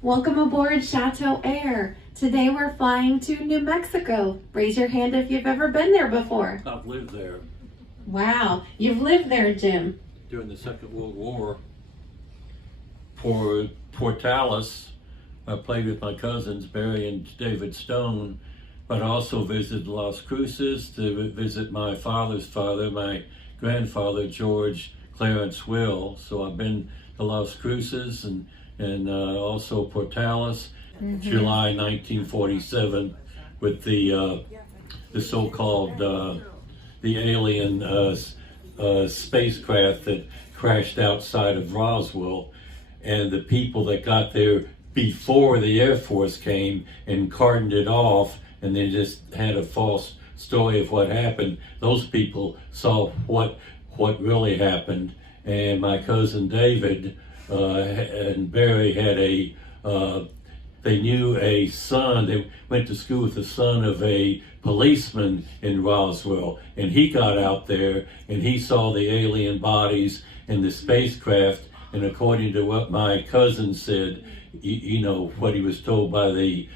Welcome aboard Chateau Air. Today we're flying to New Mexico. Raise your hand if you've ever been there before. I've lived there Wow, you've lived there, Jim. during the Second World War. For Portales, I played with my cousins, Barry and David Stone, but I also visited Las Cruces to visit my father's father, my grandfather, George Clarence Will. So I've been to Las Cruces and also Portales, July 1947, with the so-called the alien spacecraft that crashed outside of Roswell, and the people that got there before the Air Force came and cartoned it off, and they just had a false story of what happened. Those people saw what really happened, and my cousin David and Barry had they knew a son. They went to school with the son of a policeman in Roswell, and he got out there and he saw the alien bodies and the spacecraft. And according to what my cousin said, you know, what he was told by the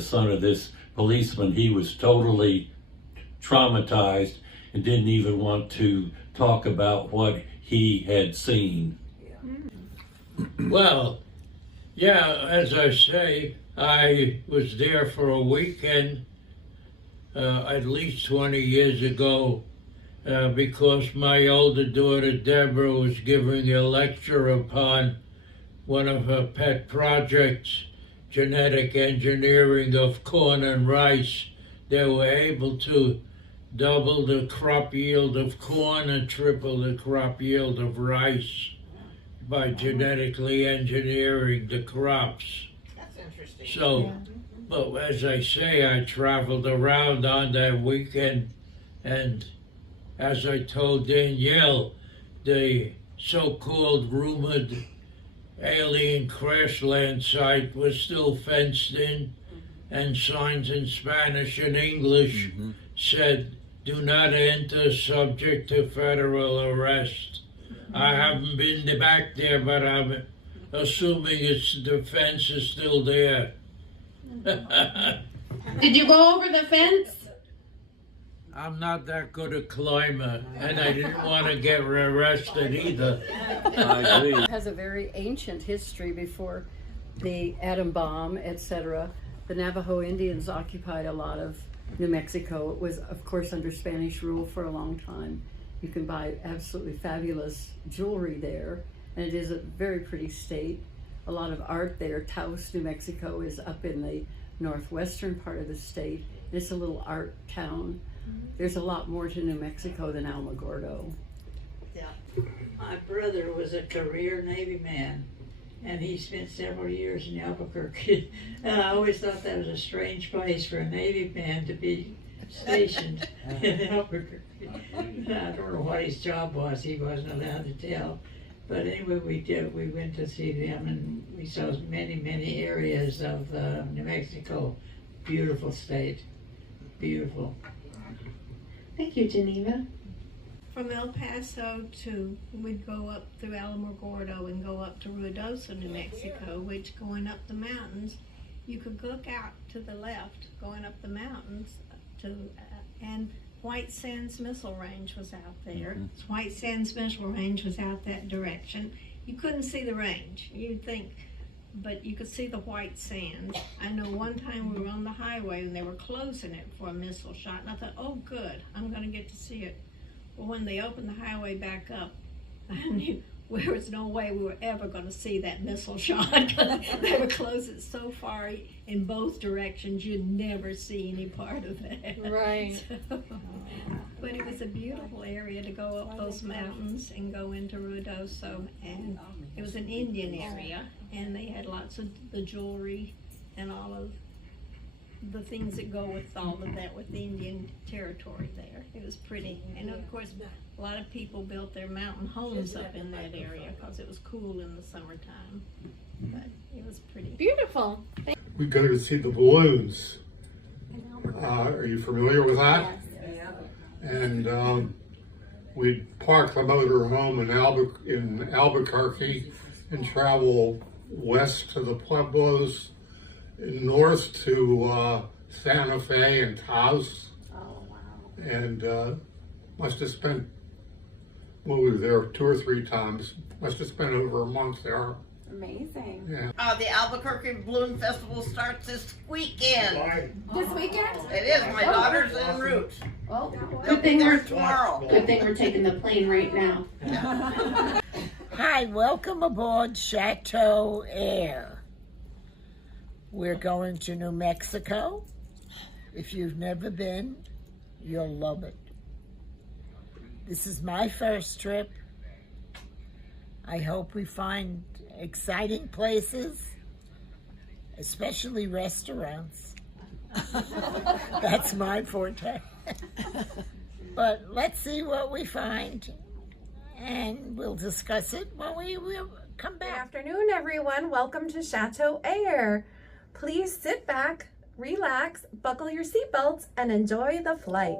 son of this policeman, he was totally traumatized and didn't even want to talk about what he had seen. Well, yeah, as I say, I was there for a weekend at least 20 years ago because my older daughter Deborah was giving a lecture upon one of her pet projects, genetic engineering of corn and rice. They were able to double the crop yield of corn and triple the crop yield of rice by genetically engineering the crops. That's interesting. So, but as I say, I traveled around on that weekend, and as I told Danielle, the so-called rumored alien crash land site was still fenced in, and signs in Spanish and English said, "Do not enter, subject to federal arrest." I haven't been back there, but I'm assuming the fence is still there. Did you go over the fence? I'm not that good a climber, and I didn't want to get arrested either. I agree. It has a very ancient history before the atom bomb, etc. The Navajo Indians occupied a lot of New Mexico. It was, of course, under Spanish rule for a long time. You can buy absolutely fabulous jewelry there, and it is a very pretty state. A lot of art there. Taos, New Mexico is up in the northwestern part of the state. It's a little art town. There's a lot more to New Mexico than Alamogordo. Yeah. My brother was a career Navy man, and he spent several years in Albuquerque. And I always thought that was a strange place for a Navy man to be stationed in Albuquerque. I don't know what his job was. He wasn't allowed to tell. But anyway, we went to see them, and we saw many areas of New Mexico. Beautiful state. Beautiful. Thank you, Geneva. From El Paso we'd go up through Alamogordo and go up to Ruidoso, New Mexico, which going up the mountains, you could look out to the left, going up the mountains and White Sands Missile Range was out there. White Sands Missile Range was out that direction. You couldn't see the range, you'd think, but you could see the white sands. I know one time we were on the highway and they were closing it for a missile shot, and I thought, oh good, I'm gonna get to see it. Well, when they opened the highway back up, I knew there was no way we were ever going to see that missile shot because they were closing so far in both directions you'd never see any part of that. Right. But it was a beautiful area to go up those mountains and go into Ruidoso, and it was an Indian area, and they had lots of the jewelry and all of the things that go with all of that with the Indian territory there. It was pretty. And of course, a lot of people built their mountain homes up in that area because it was cool in the summertime. But it was pretty Beautiful. We go to see the balloons. Are you familiar with that? And we'd park the motor home in Albuquerque and travel west to the Pueblos, north to Santa Fe and Taos. Oh, wow. And must have spent, well, we were there 2 or 3 times. Must have spent over a month there. Amazing. Yeah. The Albuquerque Balloon Festival starts this weekend. This weekend? It is. My daughter's en route. Well, They'll good be thing there we're tomorrow. good thing we're taking the plane right now. Hi, welcome aboard Chateau Air. We're going to New Mexico. If you've never been, you'll love it. This is my first trip. I hope we find exciting places, especially restaurants. That's my forte. But let's see what we find, and we'll discuss it when we will come Good back. afternoon, everyone. Welcome to Chateau Air. Please sit back, relax, buckle your seatbelts, and enjoy the flight.